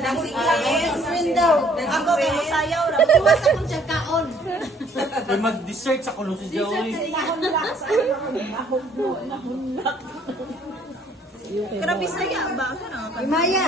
Dancing daw. Ako kayo sayaw ra. Iwas akong siya kaon. Kung mag-dessert sa kulong si Joey. Grabe saya ba? Imaya.